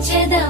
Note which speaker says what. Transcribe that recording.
Speaker 1: 街道